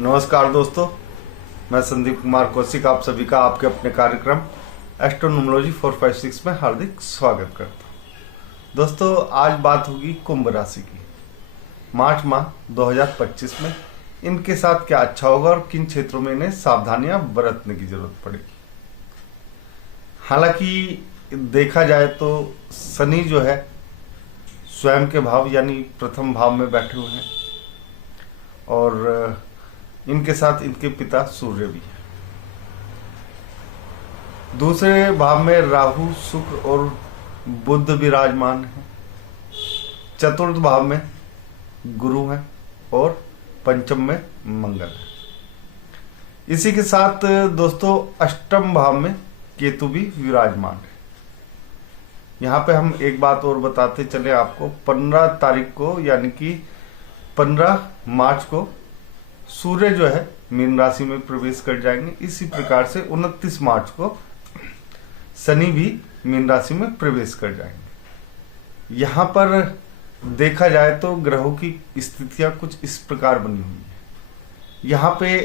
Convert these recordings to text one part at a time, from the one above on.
नमस्कार दोस्तों, मैं संदीप कुमार कौशिक आप सभी का आपके अपने कार्यक्रम एस्ट्रोनोमोलॉजी 456 में हार्दिक स्वागत करता हूं। दोस्तों, आज बात होगी कुंभ राशि की। मार्च माह 2025 में इनके साथ क्या अच्छा होगा और किन क्षेत्रों में इन्हें सावधानियां बरतने की जरूरत पड़ेगी। हालांकि देखा जाए तो शनि जो है स्वयं के भाव यानी प्रथम भाव में बैठे हुए हैं और इनके साथ इनके पिता सूर्य भी हैं। दूसरे भाव में राहु, शुक्र और बुध विराजमान हैं। चतुर्थ भाव में गुरु हैं और पंचम में मंगल है। इसी के साथ दोस्तों अष्टम भाव में केतु भी विराजमान है। यहाँ पे हम एक बात और बताते चले आपको, 15 तारीख को यानी कि 15 मार्च को सूर्य जो है मीन राशि में प्रवेश कर जाएंगे। इसी प्रकार से 29 मार्च को शनि भी मीन राशि में प्रवेश कर जाएंगे। यहाँ पर देखा जाए तो ग्रहों की स्थितियां कुछ इस प्रकार बनी हुई है। यहाँ पे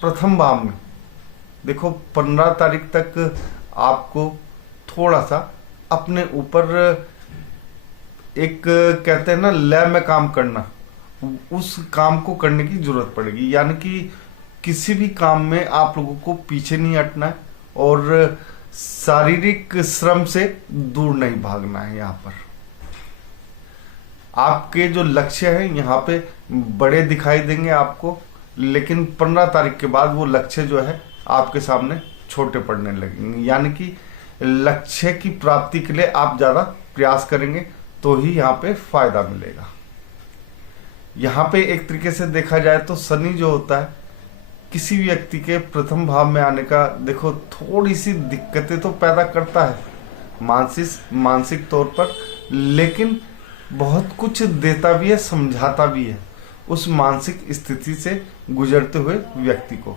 प्रथम भाव में देखो 15 तारीख तक आपको थोड़ा सा अपने ऊपर एक कहते हैं ना लय में काम करना, उस काम को करने की जरूरत पड़ेगी। यानी कि किसी भी काम में आप लोगों को पीछे नहीं हटना है और शारीरिक श्रम से दूर नहीं भागना है। यहाँ पर आपके जो लक्ष्य है यहाँ पे बड़े दिखाई देंगे आपको, लेकिन 15 तारीख के बाद वो लक्ष्य जो है आपके सामने छोटे पड़ने लगेंगे। यानी कि लक्ष्य की प्राप्ति के लिए आप ज्यादा प्रयास करेंगे तो ही यहाँ पे फायदा मिलेगा। यहाँ पे एक तरीके से देखा जाए तो शनि जो होता है किसी व्यक्ति के प्रथम भाव में आने का देखो थोड़ी सी दिक्कतें तो पैदा करता है मानसिक तौर पर, लेकिन बहुत कुछ देता भी है, समझाता भी है उस मानसिक स्थिति से गुजरते हुए व्यक्ति को।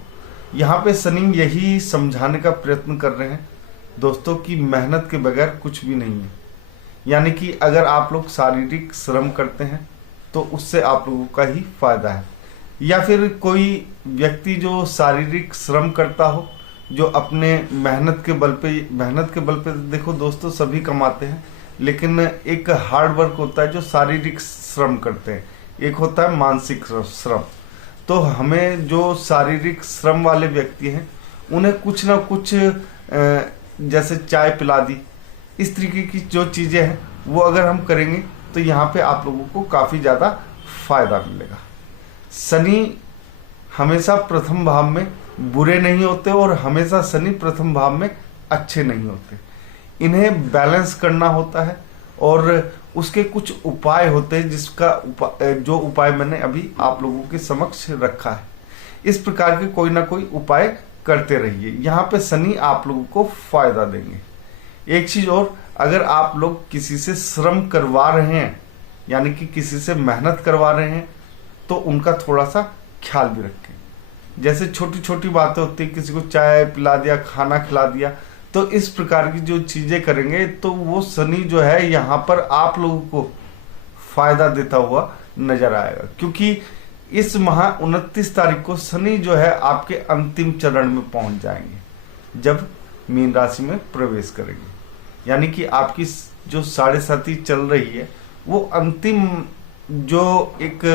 यहाँ पे शनि यही समझाने का प्रयत्न कर रहे हैं दोस्तों कि मेहनत के बगैर कुछ भी नहीं है। यानी कि अगर आप लोग शारीरिक श्रम करते हैं तो उससे आप लोगों का ही फायदा है। या फिर कोई व्यक्ति जो शारीरिक श्रम करता हो, जो अपने मेहनत के बल पे देखो दोस्तों सभी कमाते हैं, लेकिन एक हार्ड वर्क होता है जो शारीरिक श्रम करते हैं, एक होता है मानसिक श्रम। तो हमें जो शारीरिक श्रम वाले व्यक्ति हैं उन्हें कुछ ना कुछ जैसे चाय पिला दी, इस तरीके की जो चीजें हैं वो अगर हम करेंगे तो यहाँ पे आप लोगों को काफी ज्यादा फायदा मिलेगा। शनि हमेशा प्रथम भाव में बुरे नहीं होते और हमेशा शनि प्रथम भाव में अच्छे नहीं होते। इन्हें बैलेंस करना होता है और उसके कुछ उपाय होते हैं जो उपाय मैंने अभी आप लोगों के समक्ष रखा है। इस प्रकार के कोई ना कोई उपाय करते रहिए, यहाँ पे शनि आप लोगों को फायदा देंगे। एक चीज और, अगर आप लोग किसी से श्रम करवा रहे हैं यानी कि किसी से मेहनत करवा रहे हैं तो उनका थोड़ा सा ख्याल भी रखें। जैसे छोटी छोटी बातें होती है, किसी को चाय पिला दिया, खाना खिला दिया, तो इस प्रकार की जो चीजें करेंगे तो वो शनि जो है यहाँ पर आप लोगों को फायदा देता हुआ नजर आएगा। क्योंकि इस माह 29 तारीख को शनि जो है आपके अंतिम चरण में पहुंच जाएंगे जब मीन राशि में प्रवेश करेंगे। यानी कि आपकी जो 7.5 चल रही है वो अंतिम जो एक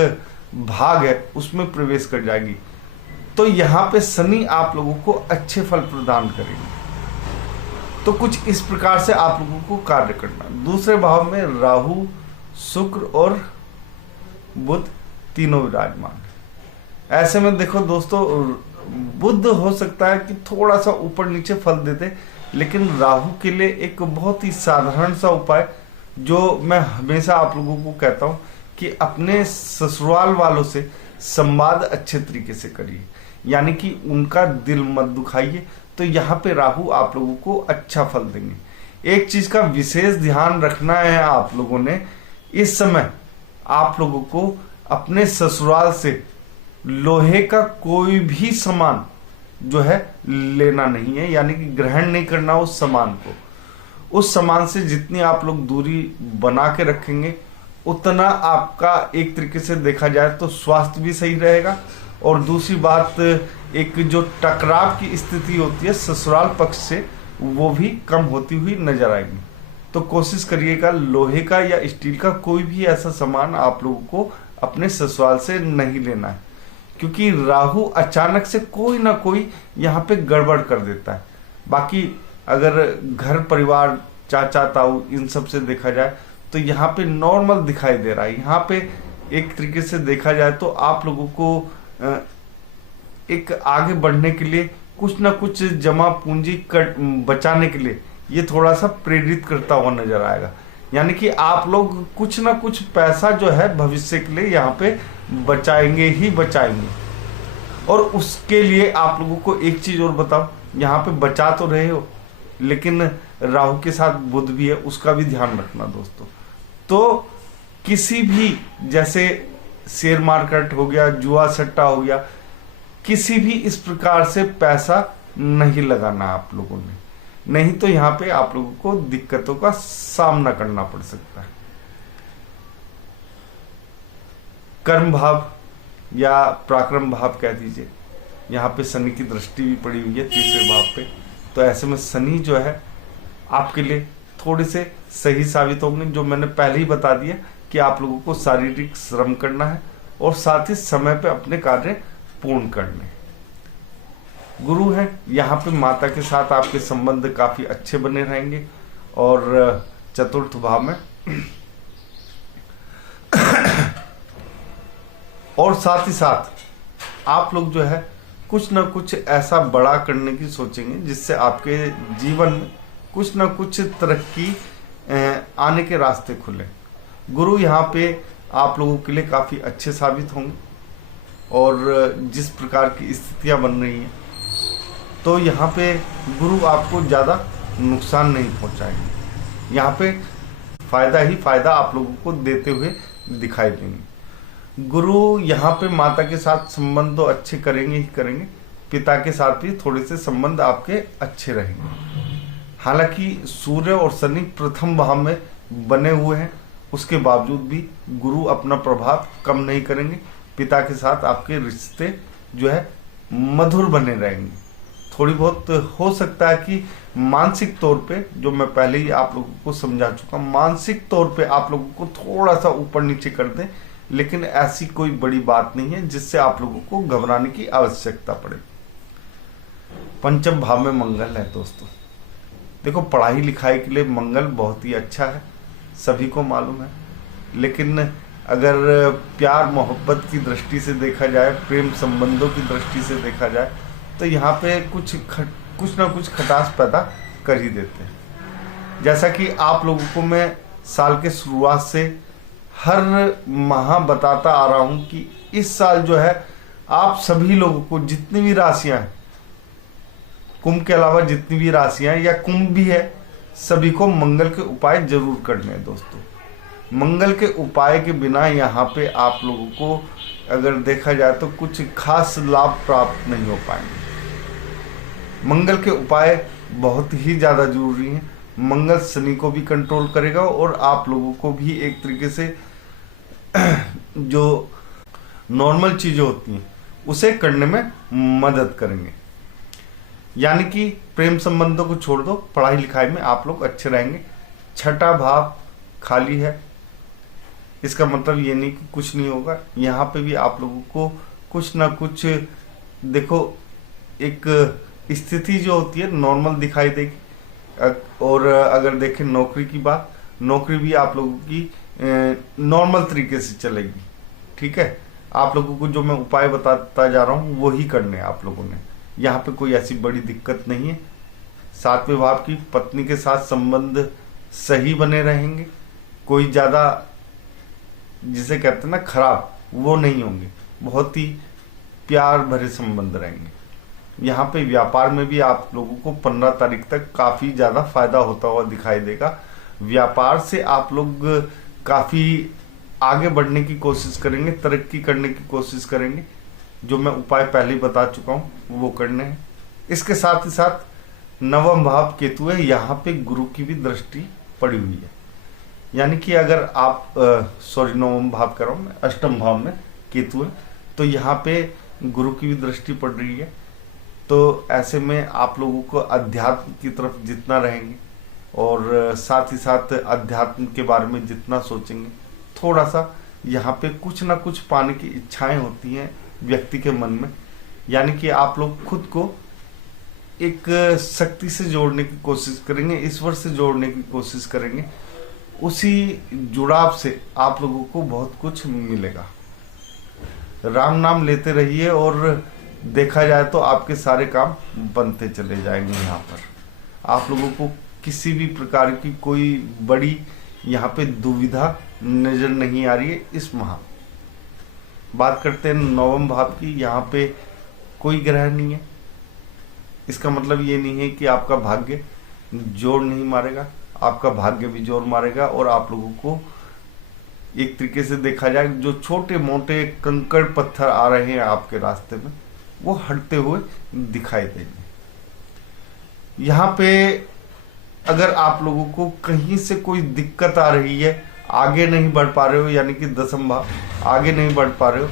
भाग है उसमें प्रवेश कर जाएगी। तो यहाँ पे शनि आप लोगों को अच्छे फल प्रदान करेंगे। तो कुछ इस प्रकार से आप लोगों को कार्य करना। दूसरे भाव में राहु, शुक्र और बुध तीनों विराजमान है। ऐसे में देखो दोस्तों बुध हो सकता है कि थोड़ा सा ऊपर नीचे फल देते, लेकिन राहु के लिए एक बहुत ही साधारण सा उपाय जो मैं हमेशा आप लोगों को कहता हूं कि अपने ससुराल वालों से संवाद अच्छे तरीके से करिए, यानी कि उनका दिल मत दुखाइए। तो यहाँ पे राहु आप लोगों को अच्छा फल देंगे। एक चीज का विशेष ध्यान रखना है आप लोगों ने, इस समय आप लोगों को अपने ससुराल से लोहे का कोई भी सामान जो है लेना नहीं है, यानी कि ग्रहण नहीं करना उस सामान को। उस सामान से जितनी आप लोग दूरी बना के रखेंगे उतना आपका एक तरीके से देखा जाए तो स्वास्थ्य भी सही रहेगा और दूसरी बात, एक जो टकराव की स्थिति होती है ससुराल पक्ष से, वो भी कम होती हुई नजर आएगी। तो कोशिश करिएगा लोहे का या स्टील का कोई भी ऐसा सामान आप लोगों को अपने ससुराल से नहीं लेना है, क्योंकि राहु अचानक से कोई ना कोई यहाँ पे गड़बड़ कर देता है। बाकी अगर घर परिवार, चाचा ताऊ, इन सब से देखा जाए तो यहाँ पे नॉर्मल दिखाई दे रहा है। यहाँ पे एक तरीके से देखा जाए तो आप लोगों को एक आगे बढ़ने के लिए कुछ ना कुछ जमा पूंजी बचाने के लिए ये थोड़ा सा प्रेरित करता हुआ नजर आएगा। यानी कि आप लोग कुछ ना कुछ पैसा जो है भविष्य के लिए यहाँ पे बचाएंगे ही बचाएंगे। और उसके लिए आप लोगों को एक चीज और बताओ, यहाँ पे बचा तो रहे हो, लेकिन राहु के साथ बुध भी है, उसका भी ध्यान रखना दोस्तों। तो किसी भी, जैसे शेयर मार्केट हो गया, जुआ सट्टा हो गया, किसी भी इस प्रकार से पैसा नहीं लगाना आप लोगों ने, नहीं तो यहाँ पे आप लोगों को दिक्कतों का सामना करना पड़ सकता है। कर्म भाव या पराक्रम भाव कह दीजिए, यहाँ पे शनि की दृष्टि भी पड़ी हुई है तीसरे भाव पे। तो ऐसे में शनि जो है आपके लिए थोड़े से सही साबित होंगे, जो मैंने पहले ही बता दिया कि आप लोगों को शारीरिक श्रम करना है और साथ ही समय पे अपने कार्य पूर्ण करने। गुरु है यहाँ पे, माता के साथ आपके संबंध काफी अच्छे बने रहेंगे। और चतुर्थ भाव में और साथ ही साथ आप लोग जो है कुछ ना कुछ ऐसा बड़ा करने की सोचेंगे जिससे आपके जीवन में कुछ ना कुछ तरक्की आने के रास्ते खुले। गुरु यहाँ पे आप लोगों के लिए काफी अच्छे साबित होंगे। और जिस प्रकार की स्थितियां बन रही हैं, तो यहाँ पे गुरु आपको ज्यादा नुकसान नहीं पहुंचाएंगे। यहाँ पे फायदा ही फायदा आप लोगों को देते हुए दिखाई देंगे। गुरु यहाँ पे माता के साथ संबंध तो अच्छे करेंगे ही करेंगे, पिता के साथ भी थोड़े से संबंध आपके अच्छे रहेंगे। हालांकि सूर्य और शनि प्रथम भाव में बने हुए हैं, उसके बावजूद भी गुरु अपना प्रभाव कम नहीं करेंगे। पिता के साथ आपके रिश्ते जो है मधुर बने रहेंगे। थोड़ी बहुत हो सकता है कि मानसिक तौर पे, जो मैं पहले ही आप लोगों को समझा चुका, मानसिक तौर पे आप लोगों को थोड़ा सा ऊपर नीचे कर दें, लेकिन ऐसी कोई बड़ी बात नहीं है जिससे आप लोगों को घबराने की आवश्यकता पड़े। पंचम भाव में मंगल है दोस्तों। देखो, पढ़ाई लिखाई के लिए मंगल बहुत ही अच्छा है, सभी को मालूम है। लेकिन अगर प्यार मोहब्बत की दृष्टि से देखा जाए, प्रेम संबंधों की दृष्टि से देखा जाए, तो यहाँ पे कुछ ना कुछ खटास पैदा कर ही देते हैं। जैसा कि आप लोगों को मैं साल के शुरुआत से हर माह बताता आ रहा हूं कि इस साल जो है आप सभी लोगों को, जितनी भी राशियां हैं, कुंभ के अलावा जितनी भी राशियां या कुंभ भी है, सभी को मंगल के उपाय जरूर करने हैं दोस्तों। मंगल के उपाय के बिना यहाँ पे आप लोगों को अगर देखा जाए तो कुछ खास लाभ प्राप्त नहीं हो पाएंगे। मंगल के उपाय बहुत ही ज्यादा जरूरी हैं। मंगल शनि को भी कंट्रोल करेगा और आप लोगों को भी एक तरीके से जो नॉर्मल चीजें होती हैं उसे करने में मदद करेंगे। यानी कि प्रेम संबंधों को छोड़ दो, पढ़ाई लिखाई में आप लोग अच्छे रहेंगे। छठा भाव खाली है, इसका मतलब ये नहीं कि कुछ नहीं होगा। यहाँ पे भी आप लोगों को कुछ ना कुछ, देखो, एक स्थिति जो होती है नॉर्मल दिखाई देगी। और अगर देखें नौकरी की बात, नौकरी भी आप लोगों की नॉर्मल तरीके से चलेगी। ठीक है, आप लोगों को जो मैं उपाय बताता जा रहा हूँ वो ही करने हैं आप लोगों ने। यहाँ पे कोई ऐसी बड़ी दिक्कत नहीं है। सातवें भाव की पत्नी के साथ संबंध सही बने रहेंगे, कोई ज्यादा जिसे कहते हैं ना खराब, वो नहीं होंगे। बहुत ही प्यार भरे संबंध रहेंगे। यहाँ पे व्यापार में भी आप लोगों को 15 तारीख तक काफी ज्यादा फायदा होता हुआ दिखाई देगा। व्यापार से आप लोग काफी आगे बढ़ने की कोशिश करेंगे, तरक्की करने की कोशिश करेंगे। जो मैं उपाय पहले ही बता चुका हूं वो करने हैं। इसके साथ ही साथ नवम भाव केतु है, यहाँ पे गुरु की भी दृष्टि पड़ी हुई है। यानी कि अगर आप नवम भाव कर रहा हूं मैं, अष्टम भाव में केतु है, तो यहाँ पे गुरु की भी दृष्टि पड़ रही है। तो ऐसे में आप लोगों को अध्यात्म की तरफ जितना रहेंगे और साथ ही साथ अध्यात्म के बारे में जितना सोचेंगे, थोड़ा सा यहाँ पे कुछ ना कुछ पाने की इच्छाएं होती हैं व्यक्ति के मन में। यानी कि आप लोग खुद को एक शक्ति से जोड़ने की कोशिश करेंगे, ईश्वर से जोड़ने की कोशिश करेंगे। उसी जुड़ाव से आप लोगों को बहुत कुछ मिलेगा। राम नाम लेते रहिए और देखा जाए तो आपके सारे काम बनते चले जाएंगे। यहाँ पर आप लोगों को किसी भी प्रकार की कोई बड़ी यहाँ पे दुविधा नजर नहीं आ रही है इस माह। बात करते हैं नवम भाव की। यहाँ पे कोई ग्रह नहीं है। इसका मतलब ये नहीं है कि आपका भाग्य जोर नहीं मारेगा, आपका भाग्य भी जोर मारेगा। और आप लोगों को एक तरीके से देखा जाए, जो छोटे मोटे कंकड़ पत्थर आ रहे हैं आपके रास्ते में, वो हटते हुए दिखाई देंगे। यहाँ पे अगर आप लोगों को कहीं से कोई दिक्कत आ रही है, आगे नहीं बढ़ पा रहे हो, यानी कि दसम भाव आगे नहीं बढ़ पा रहे हो,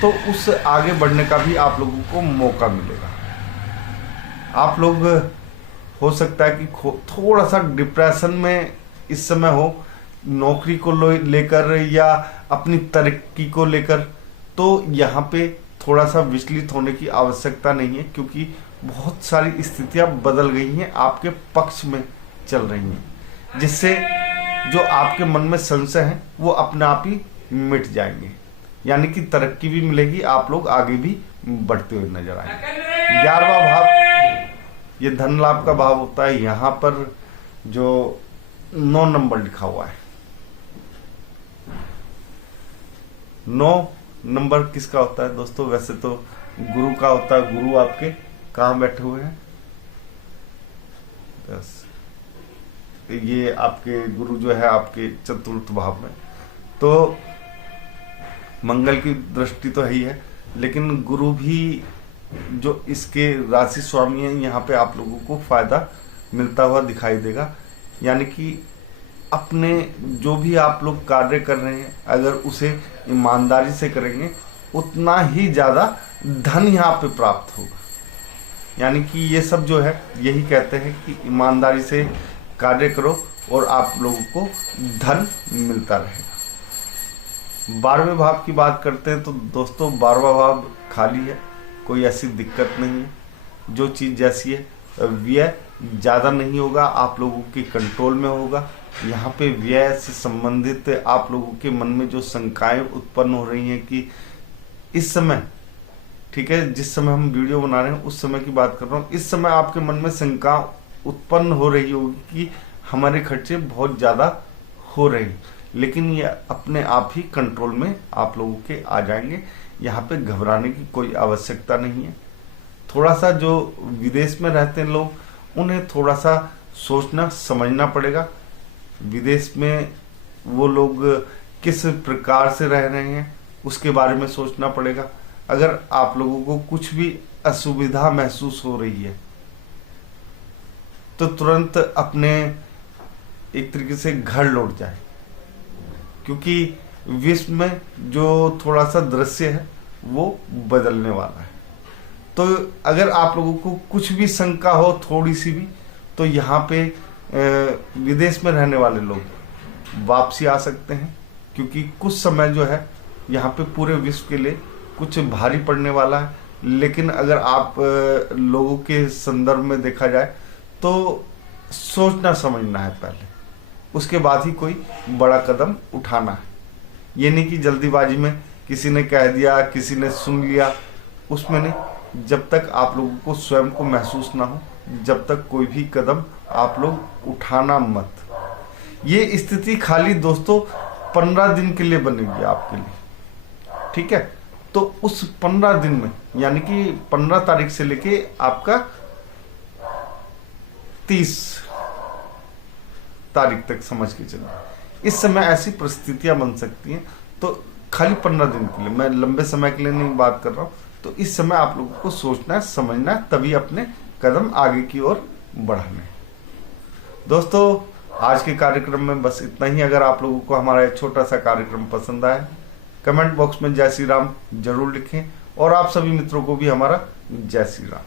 तो उस आगे बढ़ने का भी आप लोगों को मौका मिलेगा। आप लोग हो सकता है कि थोड़ा सा डिप्रेशन में इस समय हो, नौकरी को लेकर या अपनी तरक्की को लेकर। तो यहाँ पे थोड़ा सा विचलित होने की आवश्यकता नहीं है, क्योंकि बहुत सारी स्थितियां बदल गई हैं, आपके पक्ष में चल रही हैं, जिससे जो आपके मन में संशय है वो अपने आप ही मिट जाएंगे। यानी कि तरक्की भी मिलेगी, आप लोग आगे भी बढ़ते हुए नजर आएंगे। 11वां भाव ये धन लाभ का भाव होता है। यहाँ पर जो 9 नंबर लिखा हुआ है, 9 नंबर किसका होता है दोस्तों? वैसे तो गुरु का होता है। गुरु आपके कहाँ बैठे हुए हैं? बस ये आपके गुरु जो है आपके चतुर्थ भाव में। तो मंगल की दृष्टि तो है ही है, लेकिन गुरु भी जो इसके राशि स्वामी है, यहाँ पे आप लोगों को फायदा मिलता हुआ दिखाई देगा। यानी कि अपने जो भी आप लोग कार्य कर रहे हैं, अगर उसे ईमानदारी से करेंगे, उतना ही ज्यादा धन यहाँ पे प्राप्त होगा। यानी कि ये सब जो है यही कहते हैं कि ईमानदारी से कार्य करो और आप लोगों को धन मिलता रहेगा। 12वें भाव की बात करते हैं तो दोस्तों 12वां भाव खाली है, कोई ऐसी दिक्कत नहीं है। जो चीज़ जैसी है, व्यय ज़्यादा नहीं होगा, आप लोगों के कंट्रोल में होगा। यहाँ पे व्यय से संबंधित आप लोगों के मन में जो शंकाएं उत्पन्न हो रही हैं कि इस समय, ठीक है, जिस समय हम वीडियो बना रहे हैं उस समय की बात कर रहा हूँ, इस समय आपके मन में शंका उत्पन्न हो रही होगी कि हमारे खर्चे बहुत ज़्यादा हो रहे हैं, लेकिन ये अपने आप ही कंट्रोल में आप लोगों के आ जाएंगे। यहाँ पे घबराने की कोई आवश्यकता नहीं है। थोड़ा सा जो विदेश में रहते हैं लोग, उन्हें थोड़ा सा सोचना समझना पड़ेगा। विदेश में वो लोग किस प्रकार से रह रहे हैं उसके बारे में सोचना पड़ेगा। अगर आप लोगों को कुछ भी असुविधा महसूस हो रही है तो तुरंत अपने एक तरीके से घर लौट जाए, क्योंकि विश्व में जो थोड़ा सा दृश्य है वो बदलने वाला है। तो अगर आप लोगों को कुछ भी शंका हो थोड़ी सी भी, तो यहाँ पे विदेश में रहने वाले लोग वापसी आ सकते हैं, क्योंकि कुछ समय जो है यहाँ पे पूरे विश्व के लिए कुछ भारी पड़ने वाला है। लेकिन अगर आप लोगों के संदर्भ में देखा जाए तो सोचना समझना है पहले, उसके बाद ही कोई बड़ा कदम उठाना है। ये नहीं कि जल्दीबाजी में किसी ने कह दिया, किसी ने सुन लिया, उसमें नहीं। जब तक आप लोगों को स्वयं को महसूस ना हो, जब तक कोई भी कदम आप लोग उठाना मत। ये स्थिति खाली दोस्तों 15 दिन के लिए बनेगी आपके लिए, ठीक है? तो उस 15 दिन में, यानी कि 15 तारीख से लेके आपका 30 तारीख तक समझ के चलिए, इस समय ऐसी परिस्थितियां बन सकती हैं। तो खाली 15 दिन के लिए, मैं लंबे समय के लिए नहीं बात कर रहा हूं। तो इस समय आप लोगों को सोचना है, समझना है, तभी अपने कदम आगे की ओर बढ़ाने। दोस्तों आज के कार्यक्रम में बस इतना ही। अगर आप लोगों को हमारा एक छोटा सा कार्यक्रम पसंद आए, कमेंट बॉक्स में जय श्री राम जरूर लिखें और आप सभी मित्रों को भी हमारा जय श्री राम।